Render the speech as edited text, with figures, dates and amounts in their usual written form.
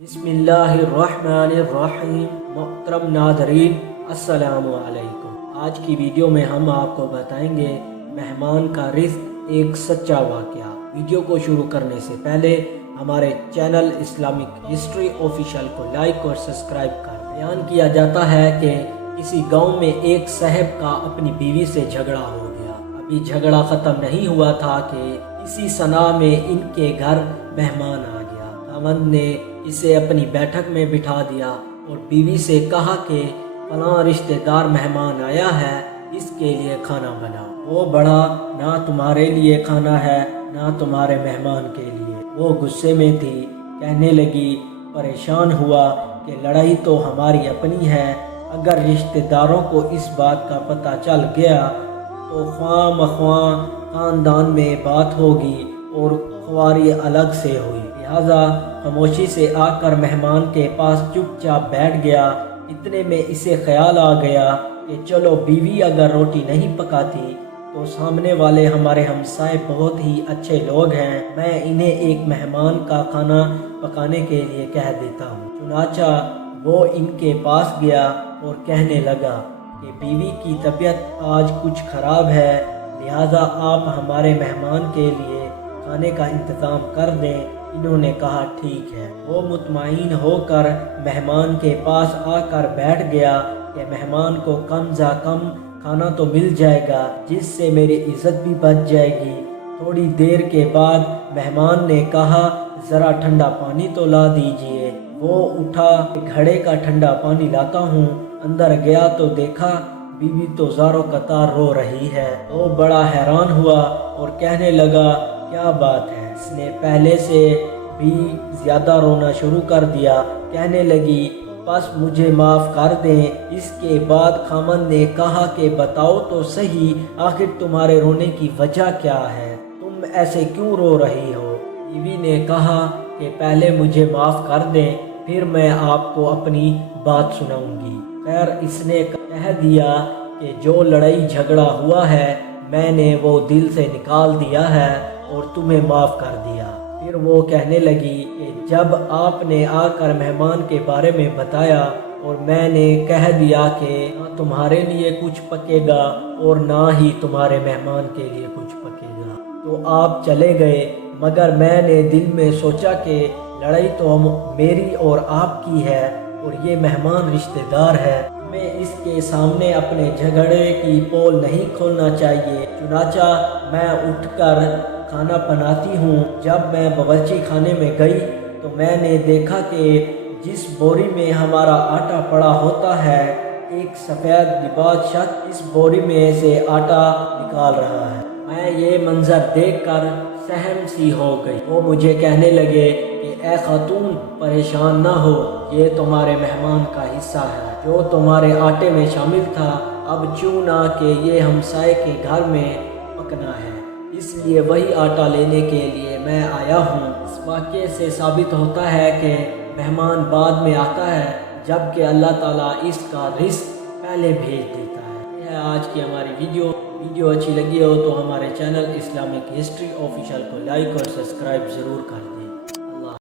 बिस्मिल्लाहिर्रहमानिर्रहीम। मोहतरम नाज़रीन, अस्सलामु अलैकुम। आज की वीडियो में हम आपको बताएंगे मेहमान का रिज़्क, एक सच्चा वाक़या। वीडियो को शुरू करने से पहले हमारे चैनल इस्लामिक हिस्ट्री ऑफिशियल को लाइक और सब्सक्राइब कर। बयान किया जाता है कि किसी गांव में एक साहब का अपनी बीवी से झगड़ा हो गया। अभी झगड़ा ख़त्म नहीं हुआ था कि इसी सना में इनके घर मेहमान आ गया। खावंद ने इसे अपनी बैठक में बिठा दिया और बीवी से कहा कि फलां रिश्तेदार मेहमान आया है, इसके लिए खाना बनाओ। वो बड़ा ना तुम्हारे लिए खाना है ना तुम्हारे मेहमान के लिए। वो गुस्से में थी, कहने लगी, परेशान हुआ कि लड़ाई तो हमारी अपनी है, अगर रिश्तेदारों को इस बात का पता चल गया तो ख्वाह मख्वाह खानदान में बात होगी और ख्वारी अलग से हुई। लिहाजा खामोशी से आकर मेहमान के पास चुपचाप बैठ गया। इतने में इसे ख्याल आ गया कि चलो बीवी अगर रोटी नहीं पकाती तो सामने वाले हमारे हमसाए बहुत ही अच्छे लोग हैं, मैं इन्हें एक मेहमान का खाना पकाने के लिए कह देता हूँ। चुनाचा वो इनके पास गया और कहने लगा कि बीवी की तबीयत आज कुछ ख़राब है, लिहाजा आप हमारे मेहमान के लिए खाने का इंतज़ाम कर दें। इन्होंने कहा ठीक है। वो मुतमईन होकर मेहमान के पास आकर बैठ गया कि मेहमान को कम से कम खाना तो मिल जाएगा, जिससे मेरी इज्जत भी बच जाएगी। थोड़ी देर के बाद मेहमान ने कहा, ज़रा ठंडा पानी तो ला दीजिए। वो उठा, घड़े का ठंडा पानी लाता हूँ। अंदर गया तो देखा बीवी तो ज़ारो कतार रो रही है। वो बड़ा हैरान हुआ और कहने लगा, क्या बात है? इसने पहले से भी ज़्यादा रोना शुरू कर दिया। कहने लगी, बस मुझे माफ़ कर दें। इसके बाद खामन ने कहा कि बताओ तो सही, आखिर तुम्हारे रोने की वजह क्या है? तुम ऐसे क्यों रो रही हो? बीवी ने कहा कि पहले मुझे माफ़ कर दें, फिर मैं आपको अपनी बात सुनाऊंगी। खैर, इसने कह दिया कि जो लड़ाई झगड़ा हुआ है मैंने वो दिल से निकाल दिया है और तुम्हें माफ़ कर दिया। फिर वो कहने लगी कि जब आपने आकर मेहमान के बारे में बताया और मैंने कह दिया कि ना तुम्हारे लिए कुछ पकेगा और ना ही तुम्हारे मेहमान के लिए कुछ पकेगा, तो आप चले गए। मगर मैंने दिल में सोचा कि लड़ाई तो मेरी और आपकी है और ये मेहमान रिश्तेदार है, मैं इसके सामने अपने झगड़े की पोल नहीं खोलना चाहिए। चुनाचा मैं उठकर खाना बनाती हूँ। जब मैं बावर्ची खाने में गई तो मैंने देखा कि जिस बोरी में हमारा आटा पड़ा होता है, एक सफ़ेद लिबास शख्स इस बोरी में से आटा निकाल रहा है। मैं ये मंजर देखकर सहम सी हो गई। वो मुझे कहने लगे कि ए खातून, परेशान ना हो, ये तुम्हारे मेहमान का हिस्सा है जो तुम्हारे आटे में शामिल था। अब चूना कि ये हमसाए के घर में पकना है, इसलिए वही आटा लेने के लिए मैं आया हूँ। इस वाक़े से साबित होता है कि मेहमान बाद में आता है, जबकि अल्लाह ताला इसका रिस्क पहले भेज देता है। यह है आज की हमारी वीडियो अच्छी लगी हो तो हमारे चैनल इस्लामिक हिस्ट्री ऑफिशियल को लाइक और सब्सक्राइब ज़रूर कर दें।